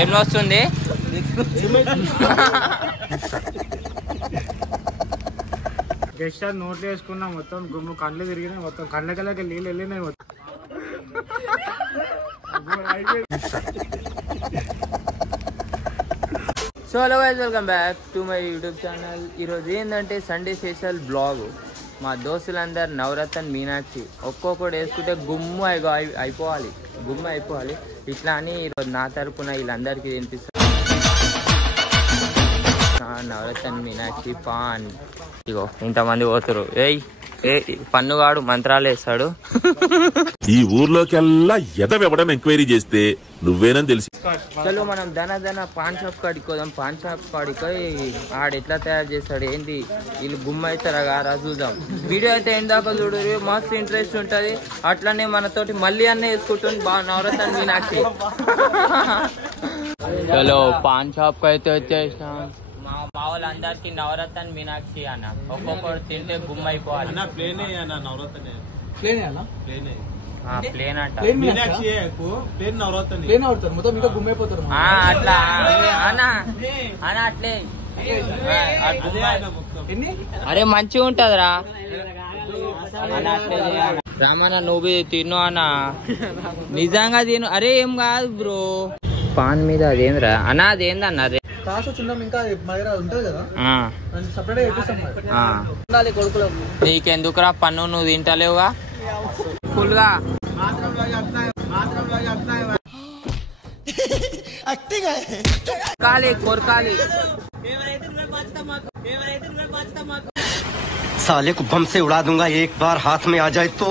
ఏం వస్తుంది గెస్ట్ నోట్లు వేసుకున్నా మొత్తం గుమ్ము కళ్ళు తిరిగినాయి మొత్తం కళ్ళకి నీళ్ళు వెళ్ళినాయి మొత్తం. So hello guys welcome back to my YouTube channel. ఈరోజు ఏంటంటే సండే స్పెషల్ బ్లాగ్. మా దోస్తులందరు నవరత్న మీనాక్షి ఒక్కొక్కటి వేసుకుంటే గుమ్ము అయిపోవాలి ఇట్లా అని ఈరోజు నా తరపున వీళ్ళందరికీ వినిపిస్తారు. నవరత్న మీనాక్షి పాన్ ఇగో ఇంతమంది పోతురు. పన్నుగాడు మంత్రాలు వేస్తాడు. ఈ ఊర్లోకెల్లా ఎదవెవడం ఎంక్వైరీ చేస్తే నువ్వేనని తెలిసి చలో మనం ధన పాన్ షాప్ కాడికి పోదాం. పాన్ షాప్ కాడికి ఆడు ఎట్లా తయారు చేస్తాడు ఏంటి వీళ్ళు గుమ్మ అవుతారా కారా చూద్దాం. వీడియో అయితే ఎందాక చూడు, మస్తు ఇంట్రెస్ట్ ఉంటది. అట్లనే మనతోటి మళ్ళీ అన్నీ వేసుకుంటుంది బాగా నవరత్న మీనాక్షి. చలో పాన్ షాప్ కి అయితే వచ్చేసినాం. మా వాళ్ళందరికి నవరత్న మీనాక్షి అన్న ఒక్కొక్కరు తింటే గుమ్మ అయిపోవాలి. ప్లేన్ అంట అట్లా అన్న అట్లే అరే మంచిగా ఉంటదిరా రామన్న నువ్వు తిను అన్న నిజంగా తిను. అరే ఏం కాదు బ్రో పాన్ మీద అదేంద్రా అన్న అదేందన్న అదే నీకెందుకురా పన్ను నువ్వు తింటలేవుగా ఫుల్ గా. కొరకాలి साले को बम से उड़ा दूंगा एक बार हाथ में आ जाए तो।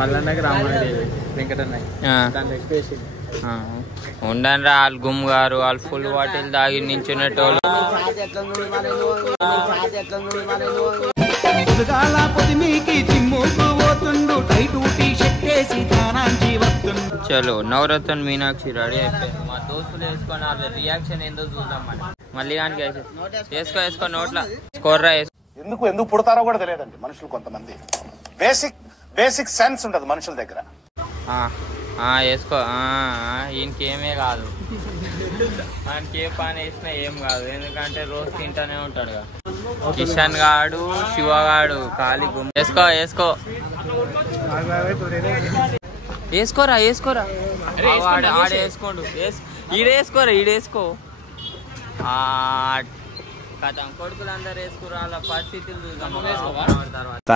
మల్లన్నకి రామరెడ్డి వెంకటన్నయ్య ఉండని రా వాళ్ళు గుమ్ గారు వాళ్ళు ఫుల్ బాటిల్ తాగి నించునేటోళ్ళు. చలో నవరత్న మీనాక్షి రెడీ అయిపోయింది. మా దోస్తులు వేసుకొని వాళ్ళ రియాక్షన్ ఏందో చూద్దాం. మళ్ళీ వేసుకో నోట్ల స్కోర్రా ఎందుకు పుడతారో కూడా తెలియదండి మనుషులు. కొంతమంది బేసిక్ సెన్స్ ఉంటది మనుషుల దగ్గర. వేసుకో ఈయనకేమే కాదు, మనకి ఏ పని వేసినా ఏం కాదు. ఎందుకంటే రోజు తింటానే ఉంటాడుగా. కిషన్ గాడు శివగాడు ఖాళీ గుమ్. వేసుకోరా ఆడేసుకోండు. ఈడేసుకో కథం కొడుకులందరూ వేసుకురా. వాళ్ళ పరిస్థితులు చూద్దాం.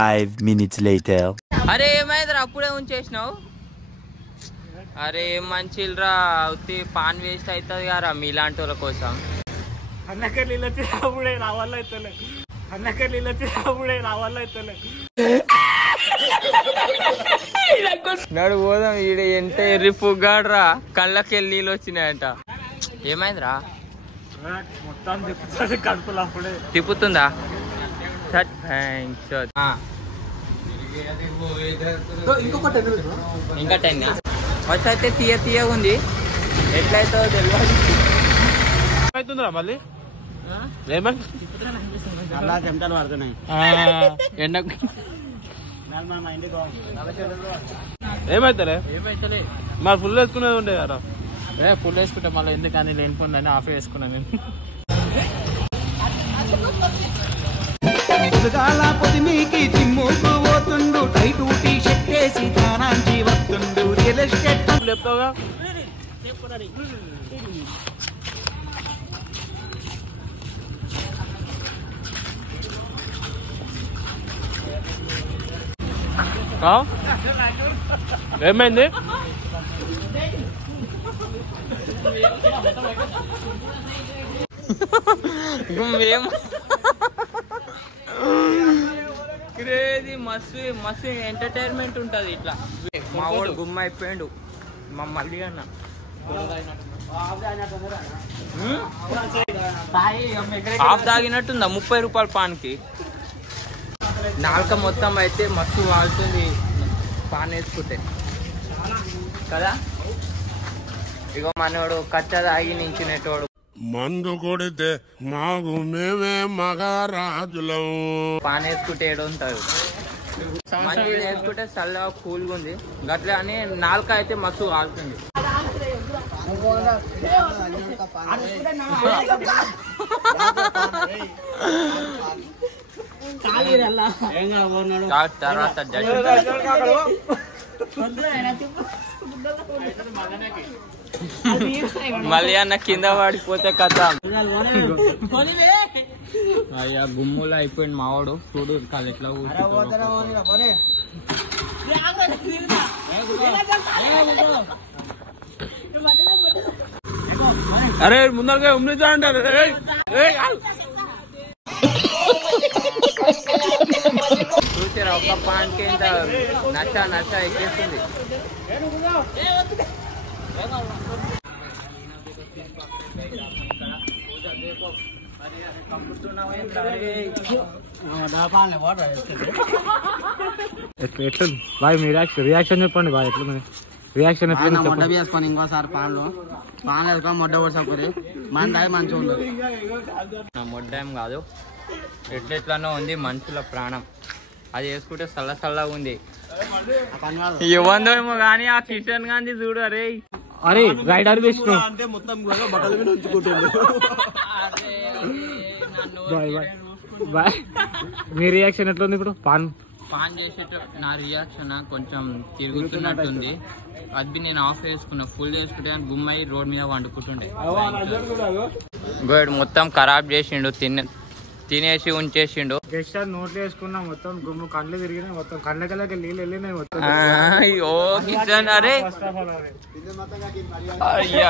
5 minutes later. అరే ఏమైందిరా అప్పుడే ఉంచేసినావు? అరే ఏం మంచిరా ఉత్తి పాన్ వేస్ట్ అవుతుంది కదా మీలాంటి వాళ్ళ కోసం. నాడు పోదాం. ఈడ ఎంత ఎర్రి పుగ్గాడ్రా కళ్ళకి వెళ్ళి నీళ్ళు వచ్చినాయంట. ఏమైందిరా తిప్పుతుందా? ఇంకా 10 ఫస్ట్ అయితే తీయగా ఉంది. ఎట్లయితే తెలియదు మళ్ళీ ఏమైతే మరి ఫుల్ వేసుకునేది ఉండే కదా. ఫుల్ వేసుకుంటే మళ్ళీ ఎందుకని లేనిపోయిందని ఆఫ్ వేసుకున్నాను నేను. చెప్తావుగా ఏమైంది? క్రేజీ మస్తు ఎంటర్టైన్మెంట్ ఉంటది ఇట్లా. మా వాడు గుమ్మ అయిపోయాడు మా మళ్ళీ అన్న. హాఫ్ తాగినట్టుందా 30 రూపాయల పాన్కి. నాలుక మొత్తం అయితే మస్తు వాళ్తుంది పాన్ వేసుకుంటే కదా. ఇగో మనోడు కచ్చ తాగి నించునేటోడు. మందు కొడితే మాకు మేమే మగారాజులం. పాన్ వేసుకుంటే ఏడు ఉంటాడు. మంచి వేసుకుంటే చల్లగా కూల్గా ఉంది. గట్లా అని నాలుక అయితే మస్తు కాలుతుంది. తర్వాత మళ్ళీ అన్న కింద పడిపోతే కథ. అయ్యా గుమ్ములు అయిపోయింది మావాడు. చూడు కాదు ఎట్లా అరే ముందరగా ఉమ్మితా అంటారు. చూసారా ఒక్క పాన్కి ఇంత నచ్చ ఎక్కేస్తుంది. ఎట్లుంది బాయ్ మీ రియాక్షన్ చెప్పండి బాయ్. ఎట్లుంది రియాక్షన్? మొట్ట వేసుకొని ఇంకోసారి పాలు వేసుకొని మొట్ట కొడుతుంది. మన దాయి మంచిగా ఉండదు. నా మొడ్డ ఏం కాదు, ఎట్లెట్లనో ఉంది మనుషుల ప్రాణం. అది వేసుకుంటే చల్లగా ఉంది. ఇవ్వందో ఏమో కానీ ఆ కిషన్ గాంధీ చూడు. అరే అరే రైడర్ వేసుకో. బాయ్ మీ రియాక్షన్ ఎట్లుంది ఇప్పుడు? పాన్ చేసేట నా రియాక్షన్ కొంచెం తిరుగుతున్నట్టుంది. అది నేను ఆఫ్ వేసుకున్నా. ఫుల్ చేసుకుంటే గుమ్మయి రోడ్ మీద వండుకుంటుండే. గోడు మొత్తం ఖరాబ్ చేసిండు. తినేసి ఉంచేసిండు. గెస్ట్ నోట్లు వేసుకున్నా మొత్తం గుమ్ము కళ్ళు తిరిగినాయి. మొత్తం కళ్ళకి నీళ్ళు వెళ్ళినాయి మొత్తం. అరే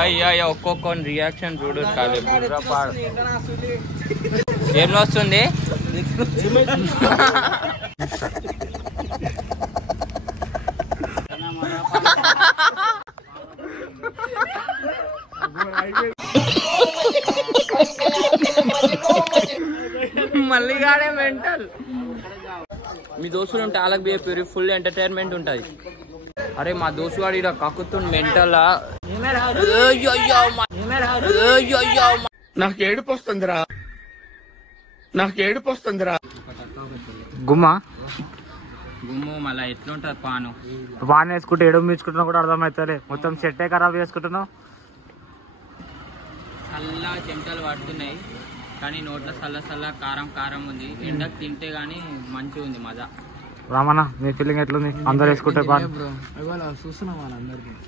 అయ్యా ఒక్కొక్క రియాక్షన్ చూడు. బుర్రపాడు ఏం వస్తుంది? మళ్ళీ గానే మెంటల్. మీ దోస్తులు ఉంటే వాళ్ళకి బిహేవ్ ఫుల్ ఎంటర్టైన్మెంట్ ఉంటది. అరే మా దోస్తు వాడు ఇక్కడ కక్కుతుండు మెంటల్. నాకు ఏడుపు వస్తుందిరా. గుమ్మా గుమ్ము మళ్ళీ ఎట్లుంటది పాను. పాన్ వేసుకుంటే ఎడుపు మీచుకుంటున్నా కూడా అర్థమవుతుంది. మొత్తం చెట్టే ఖరాబ్ చేసుకుంటున్నావు. చల్ల చెమటలు పడుతున్నాయి కానీ నోట్లో చల్ల కారం ఉంది. ఎండకు తింటే గానీ మంచిగా ఉంది మజా. రామన్న మీ ఫీలింగ్ ఎట్లుంది? అందరు వేసుకుంటే పాన్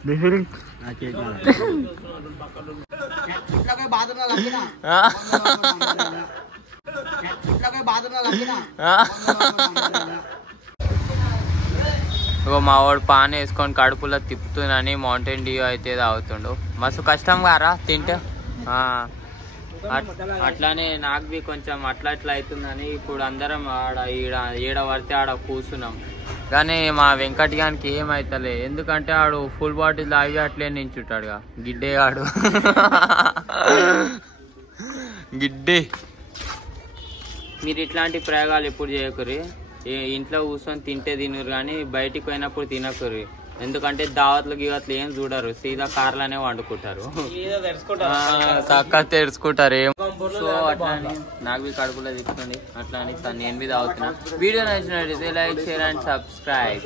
మీ ఫీలింగ్? మా వాడు పాన్ వేసుకొని కడుపులో తిప్పుతుందని మౌంటైన్ డ్యూ అయితే తాగుతుండు. మస్తు కష్టం కారా తింటే. అట్లానే నాకు బి కొంచెం అట్లా అవుతుందని ఇప్పుడు అందరం ఆడ ఈడ పడితే ఆడ కూర్చున్నాం. కానీ మా వెంకట్ గానికి ఏమైతలే. ఎందుకంటే ఆడు ఫుల్ బాటిల్ తాగి అట్లే నించుంటాడుగా గిడ్డేగాడు. గిడ్డే. మీరు ఇట్లాంటి ప్రయోగాలు ఎప్పుడు చేయకూరి. ఇంట్లో కూర్చొని తింటే తినరు కానీ బయటికి పోయినప్పుడు తినకూరి. ఎందుకంటే దావత్లు గివత్లు ఏం చూడరు. సీదా కార్లనే వండుకుంటారు. చక్కగా తెరుచుకుంటారు. సో అట్లా అని నాకు కడుపులో తిప్పుతుంది. అట్లా అని నేను మీద అవుతున్నా. వీడియో నచ్చినట్లయితే లైక్, షేర్ అండ్ సబ్స్క్రైబ్.